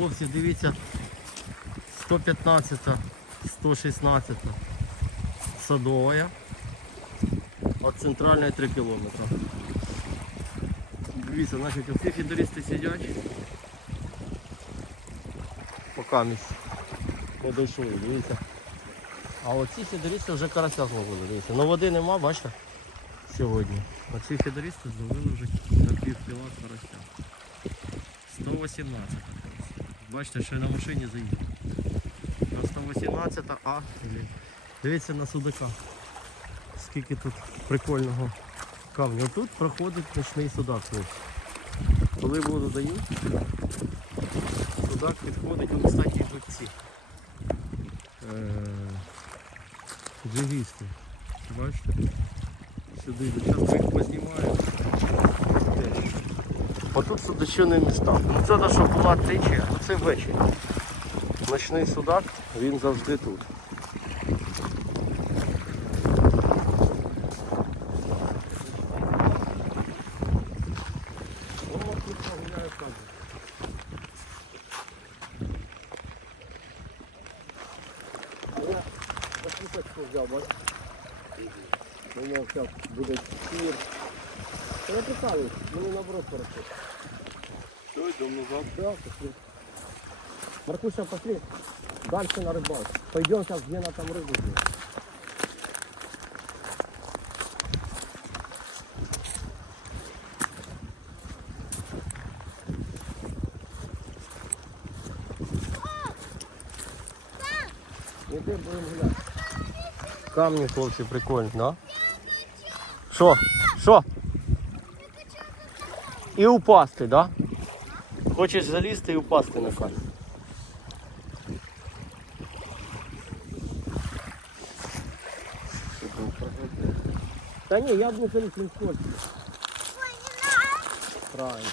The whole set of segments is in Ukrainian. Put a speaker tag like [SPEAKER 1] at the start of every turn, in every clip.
[SPEAKER 1] Хлопці, дивіться, 115, 116 садовая. От центральної 3 кілометри. Дивіться, значить, оці фідеристи сидять. Поки не дійшли, дивіться. А оці фідеристи вже карася зловили, дивіться. Ну води нема, бачите, сьогодні. Оці фідеристи зловили вже на пів кіла карася. 118 Бачите, що я на машині заїду. На 118 А. Дивіться на судака. Скільки тут прикольного камня. Тут проходить ночний судак. Коли воду дають, судак підходить, он, кстати, йдуть ці. Е, Бачите? Сюди. Зараз їх познімаю. Теж. Отут судочини міста. Ну це що була течія, це ввечері. Ночний судак, він завжди тут. зараз буде сір. Та я мені наоборот хорошо.
[SPEAKER 2] Все, идем назад.
[SPEAKER 1] Да, пошли. Маркуша, пошли. Дальше на рыбалку. Пойдем сейчас, где на там рыбу делать. Іди будемо гуляти. Камні, хлопці, прикольні, да? Що? Що? І упасти, да? Хочеш залізти і упасти на камінь. Та ні, я б не заліз, він скользкий. Правильно.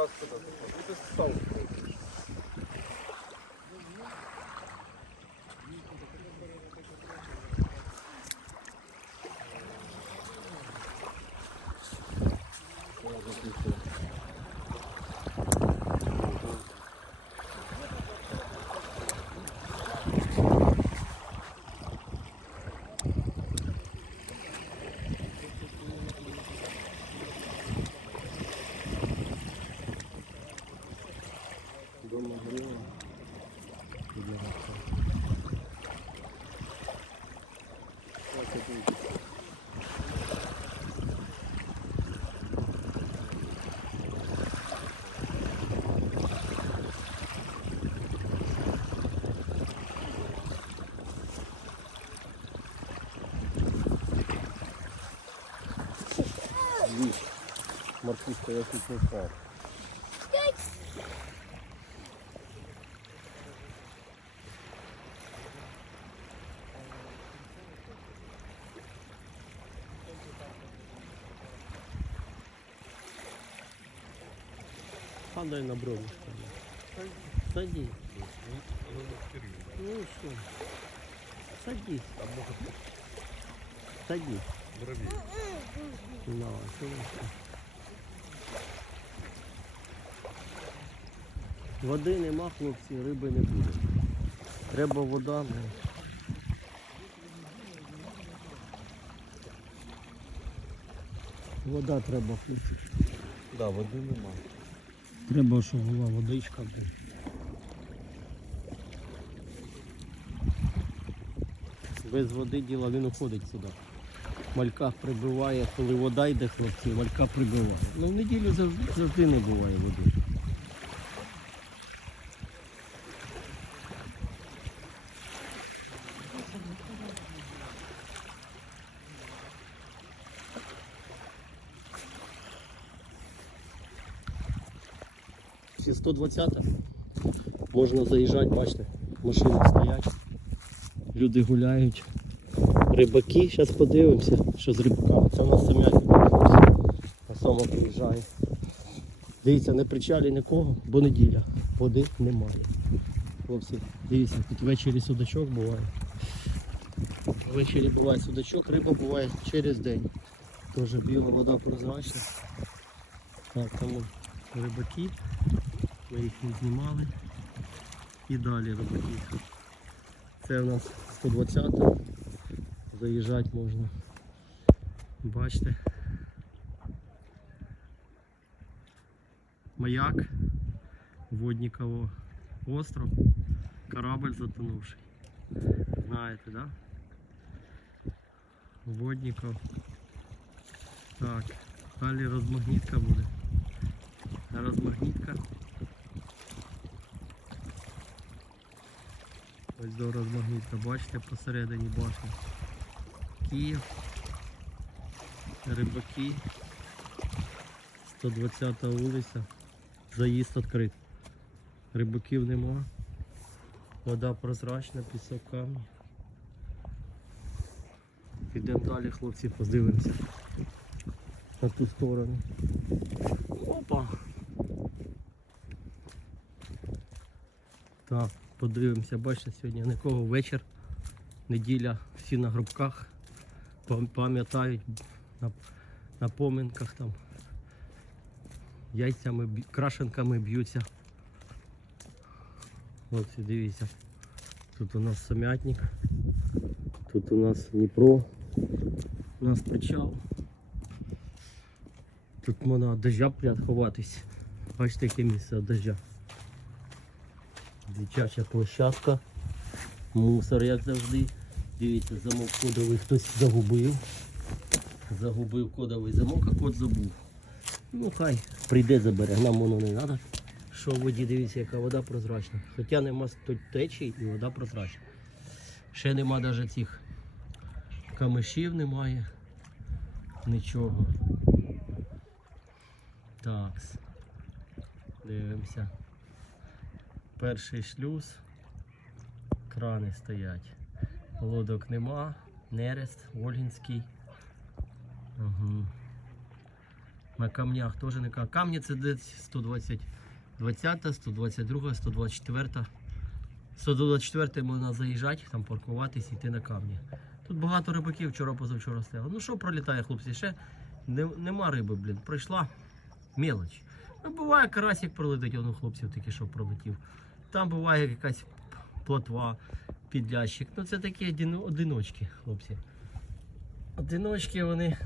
[SPEAKER 2] caso, portanto, muda-se
[SPEAKER 1] de solo. Маркушка, я тут не впав. Падай на брові. Садись. Ну что? Садись. Садись.
[SPEAKER 2] Бровей.
[SPEAKER 1] Давай, Води нема, хлопці, риби не буде. Треба вода. Вода треба, хлопці.
[SPEAKER 2] Да, воды нема.
[SPEAKER 1] Треба, щоб була водичка. Без води діло він уходить сюди. Малька прибиває, коли вода йде, хлопці, малька прибиває. Ну в неділю завжди, завжди не буває води. 120 можна заїжджати, бачите, машини стоять, люди гуляють. Рибаки, зараз подивимося, що з рибаками. Це у нас самятник. На само приїжджає. Дивіться, не причалі нікого, бо неділя. Води немає. Хлопці, дивіться, тут ввечері судачок буває. Ввечері буває судачок, риба буває через день. Теж біла вода прозрачна. Так, тому рибаки. Ми їх не знімали. І далі рибаки. Це у нас 120 Заїжджати можна. Бачите. Маяк, Водніково остров, корабль затонувший. Знаєте, да? Водніков. Так, далі розмагнітка буде. Розмагнітка. Ось до розмагнітка, бачите, посередині башні. Київ. Рибаки. 120 вулиця. Заїзд відкрит. Рибаків нема. Вода прозрачна, пісок камні. Підемо далі, хлопці, подивимося. На ту сторону. Опа! Так, подивимося, бачите, сьогодні нікого вечір, неділя, всі на грубках, пам'ятають на, на поминках там. Яйцями, крашенками б'ються. Хлопці, дивіться. Тут у нас самятник, тут у нас Дніпро, у нас причал. Тут можна дождя прям ховатись. Бачите, яке місце дождя. Дитяча площадка. Мусор, як завжди. Дивіться, замок кодовий хтось загубив. Загубив кодовий замок, а код забув. Ну хай прийде забере, нам воно не треба. Що в воді, дивіться, яка вода прозрачна. Хоча нема тут течій і вода прозрачна. Ще нема навіть цих камишів немає. Нічого. Так. Дивимося. Перший шлюз. Крани стоять. Лодок нема. Нерест, Ольгінський. Угу. На камнях теж не ка- Камні це десь 120, 20, 122, 124. 124 можна заїжджати, там паркуватись, йти на камні. Тут багато рибаків вчора позавчора стояло. Ну що пролітає, хлопці? Ще не, нема риби, блін. Пройшла мелоч. Ну, буває карасик пролетить, он у хлопців таки, що пролетів. Там буває якась плотва, підлящик. Ну це такі одиночки, хлопці. Одиночки вони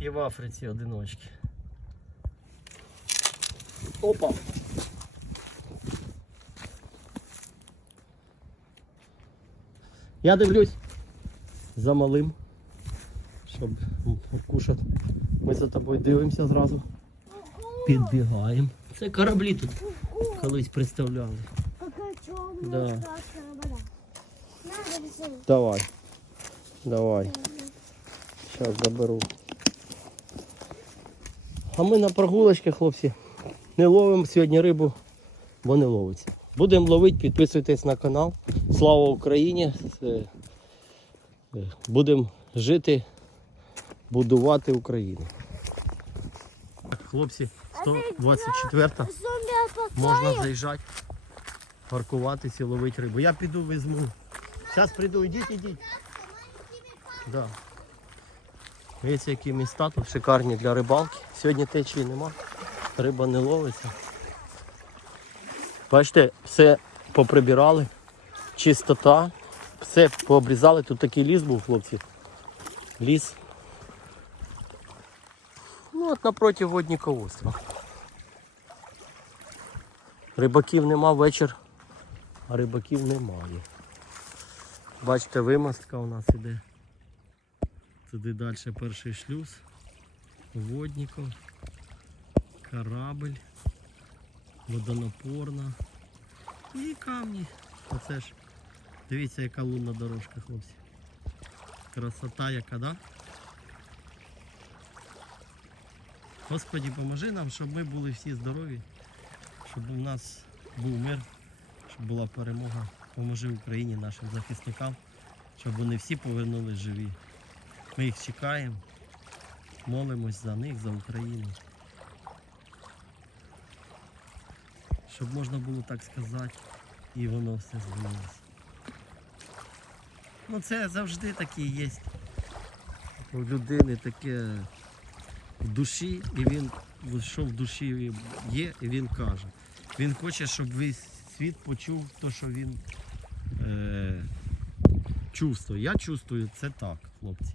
[SPEAKER 1] і в Африці одиночки. Опа! Я дивлюсь за малим, щоб кушати. Ми за тобою дивимося зразу. Підбігаємо. Це кораблі тут колись представляли. Да. Давай. Давай. Зараз заберу. А ми на прогулочці, хлопці. Не ловимо сьогодні рибу, бо не ловиться. Будемо ловити, підписуйтесь на канал. Слава Україні! Е, Будемо жити, будувати Україну. Хлопці, 124 можна заїжджати, паркуватися і ловити рибу. Я піду візьму. Зараз прийду, ідіть, ідіть. Да. Дивіться, які міста тут шикарні для рибалки. Сьогодні течії нема, риба не ловиться. Бачите, все поприбирали, чистота, все пообрізали. Тут такий ліс був, хлопці. Ліс. Ну от напроти Воднікова острова. Рибаків нема вечір, а рибаків немає. Бачите, вимостка у нас іде. Туди далі перший шлюз, водников, корабль, водонапорна і камні. Оце ж. Дивіться, яка лунна дорожка, хлопці. Красота яка, да? Господі, поможи нам, щоб ми були всі здорові щоб у нас був мир, щоб була перемога. Поможи Україні, нашим захисникам, щоб вони всі повернулись живі. Ми їх чекаємо, молимось за них, за Україну. Щоб можна було так сказати, і воно все збулося. Ну це завжди таке є. У людини таке в душі, і він що в душі є, і він каже. Він хоче, щоб весь світ почув те, що він е, чувствує. Я чувствую це так, хлопці.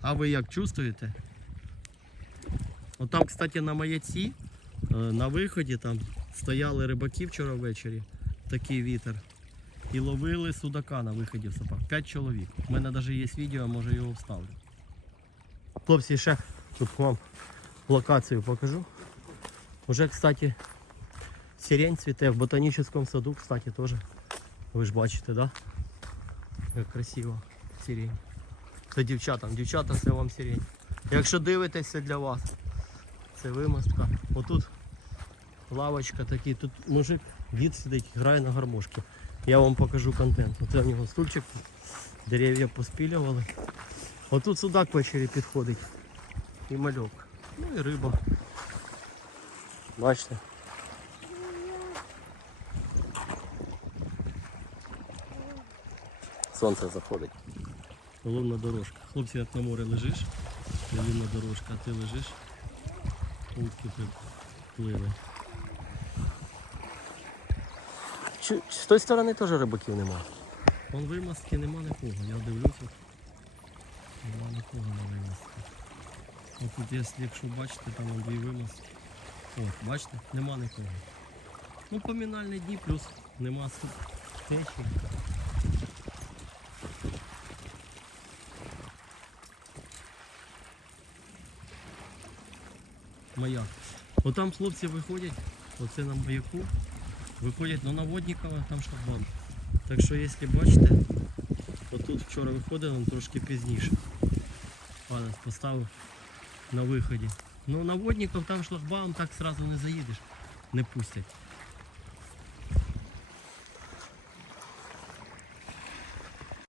[SPEAKER 1] А ви як чувствуєте? От там, кстати, на маяці, е, на виході там стояли рибаки вчора ввечері, такий вітер. І ловили судака на виході в сапах. П'ять чоловік. У мене навіть є відео, може його вставлю. Хлопці, ще тут вам локацію покажу. Уже, кстати, сирень цвіте в ботанічному саду, кстати, теж. Ви ж бачите, да? Як красиво сирень. Це дівчатам, дівчата, це вам сирень. Якщо дивитесь, для вас. Це вимостка. Отут лавочка такі, тут мужик дід сидить, грає на гармошці. Я вам покажу контент. Оце в нього стульчик, дерев'я поспілювали. Отут судак ввечері підходить. І мальок. Ну і риба. Бачите? Сонце заходить. Головна дорожка. Хлопці, як на море лежиш, головна дорожка, а ти лежиш. Утки приплили. З тої сторони теж рибаків нема. Вон вимазки нема нікого. Я дивлюся. Нема нікого на вимазки. Ось тут, якщо, якщо бачите, там вон дві вимазки. О, бачите, нема нікого. Ну, помінальні дні плюс нема течії. Маяк. Отам хлопці виходять, оце на маяку, виходять на Наводнікова, там шлагбаум. Так що, якщо бачите, отут вчора виходили, трошки пізніше. Палець поставив на виході. Ну, Наводніков там шлагбаум так сразу не заїдеш, не пустять.